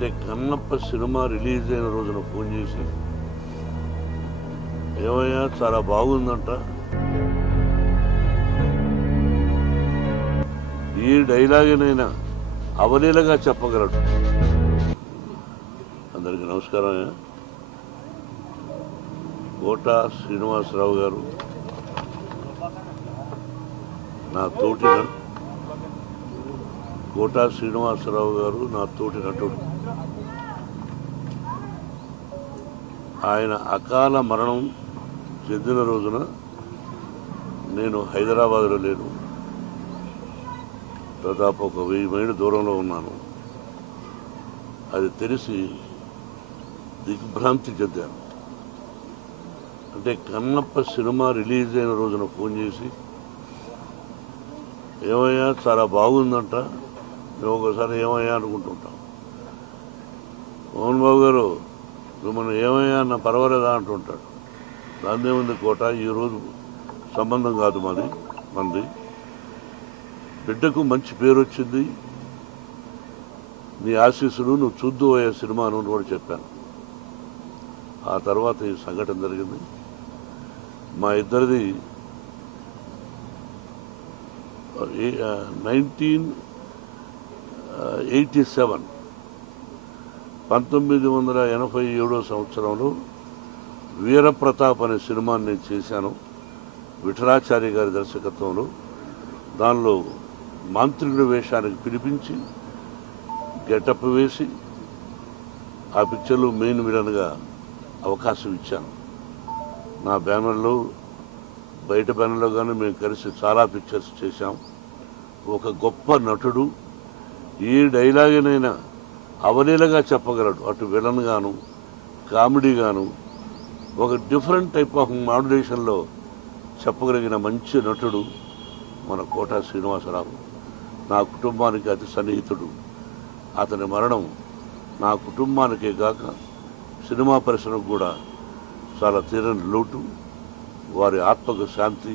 అంటే Kannappa cinema release అయిన రోజున ఫోన్ చేసి ఏమయ్యా చాలా బాగుందంట, ఈ డైలాగునైనా అవలీలగా చెప్పగలడు. అందరికీ నమస్కారం. కోటా శ్రీనివాసరావు గారు నా తోటి కోటా శ్రీనివాసరావు గారు నా తోటి నటుడు. ఆయన అకాల మరణం చెందిన రోజున నేను హైదరాబాద్లో లేను, దాదాపు ఒక 1000 మైళ్ళ దూరంలో ఉన్నాను. అది తెలిసి దిగ్భ్రాంతి చెందాను. అంటే కన్నప్ప సినిమా రిలీజ్ అయిన రోజున ఫోన్ చేసి ఏమయ్యా చాలా బాగుందంట, మేము ఒకసారి ఏమయ్యా అనుకుంటుంటాం. మోహన్ బాబు గారు మిమ్మల్ని ఏమయ్యా అన్న పర్వాలేదా అంటుంటాడు. దాన్నే ఉంది కోట, ఈరోజు సంబంధం కాదు మంది. బిడ్డకు మంచి పేరు వచ్చింది, నీ ఆశీస్సులు నువ్వు చూద్దు అయ్యే సినిమా అని కూడా చెప్పాను. ఆ తర్వాత ఈ సంఘటన జరిగింది. మా ఇద్దరిది 1987 1987 సంవత్సరంలో వీరప్రతాప్ అనే సినిమాని నేను చేశాను, విఠలాచార్య గారి దర్శకత్వంలో. దానిలో మాంత్రికుడి వేషానికి పిలిపించి గెటప్ వేసి ఆ పిక్చర్లో మెయిన్ విలన్గా అవకాశం ఇచ్చాను. నా బ్యానర్లో, బయట బ్యానర్లో కానీ మేము కలిసి చాలా పిక్చర్స్ చేశాం. ఒక గొప్ప నటుడు, ఈ డైలాగునైనా అవలీలగా చెప్పగలడు. అటు విలన్ గాను, కామెడీ గాను, ఒక డిఫరెంట్ టైప్ ఆఫ్ మాడ్యులేషన్లో చెప్పగలిగిన మంచి నటుడు మన కోటా శ్రీనివాసరావు. నా కుటుంబానికి అతి సన్నిహితుడు. అతని మరణం నా కుటుంబానికే కాక సినిమా పరిశ్రమకు కూడా చాలా తీరని లోటు. వారి ఆత్మకు శాంతి,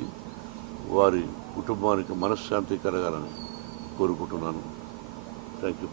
వారి కుటుంబానికి మనశ్శాంతి కలగాలని కోరుకుంటున్నాను. Thank you.